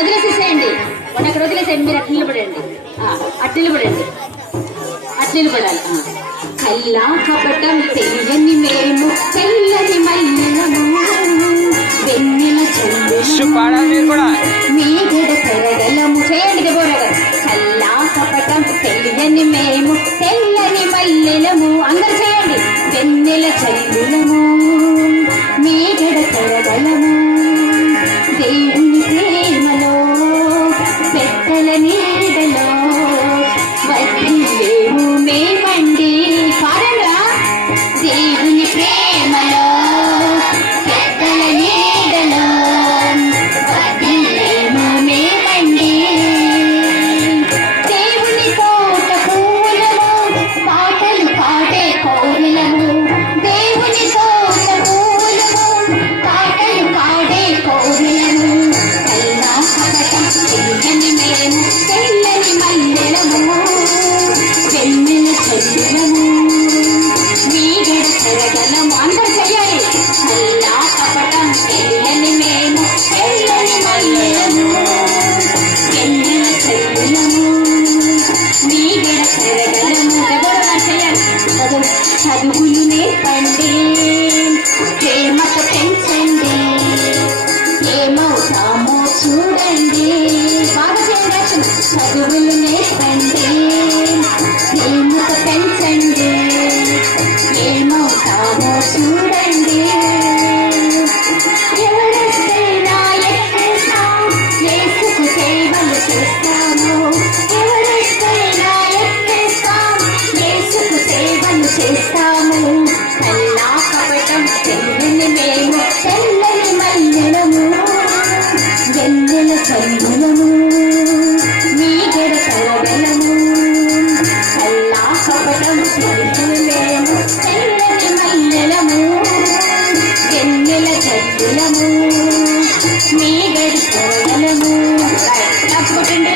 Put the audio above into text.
వదిలేసేసేయండి, వాడిని అక్కడ వదిలేసేయండి. మీరు అట్లా నిలబడండి, అట్లా నిలబడండి, అట్లా నిలబడాలి. కల్లా కపటం తెలియని మేము తెల్లని మల్లెలము వెన్నెల మీగడ పెరగలము. చేయండి బోరగారు. కల్లా కపటం తెలియని మేము తెల్లని మల్లెలము. అందరు చేయండి. వెన్నెల చల్లులము మీగడ పెరగలము దేవుని ప్రేమలో పెట్టల నీడలో వదిలేము మేమండి. పాడంగా దేవుని ప్రేమలో పెట్టల నీడలో వదిలేము మేమండి. దేవుని తోట పూలము పాటలు పాడే కోవిలము. దేవుని తోట పూలము పాటలు పాడే కోవిలము. కల్లా కపటం తెలియని మేము తెల్లని మల్లెలము వెన్నెల చల్లులము మీగడ పెరగలము. అందరూ చెయ్యాలి. కల్లా కపటం తెలియని మేము తెల్లని మల్లెలము వెన్నెల చల్లులము మీగడ పెరగలము. ఎవరు చేయాలి. చదువులు నేర్పండి, ప్రేమతో పెంచండి, ఏమవుతామో చూడండి. బాగా చేయండి. చదువులు నేర్పండి, ప్రేమతో పెంచండి, ఏమవుతామో చూడండి. ఎవరెక్కైనా ఎక్కేస్తాం, యేసుకు సేవలు చేస్తాము. ఎవరెక్కైనా ఎక్కేస్తాం, యేసుకు సేవలు చేస్తాము. కల్లా కపటం తెలియని మేము తెల్లని మల్లెలము వెన్నెల చల్లులము మీగడ కలగలము. కల్లా కపటం తెలియని మేము తెల్లని మల్లెలము వెన్నెల చల్లులము మీగడ కలగలము. తప్పుకోండి.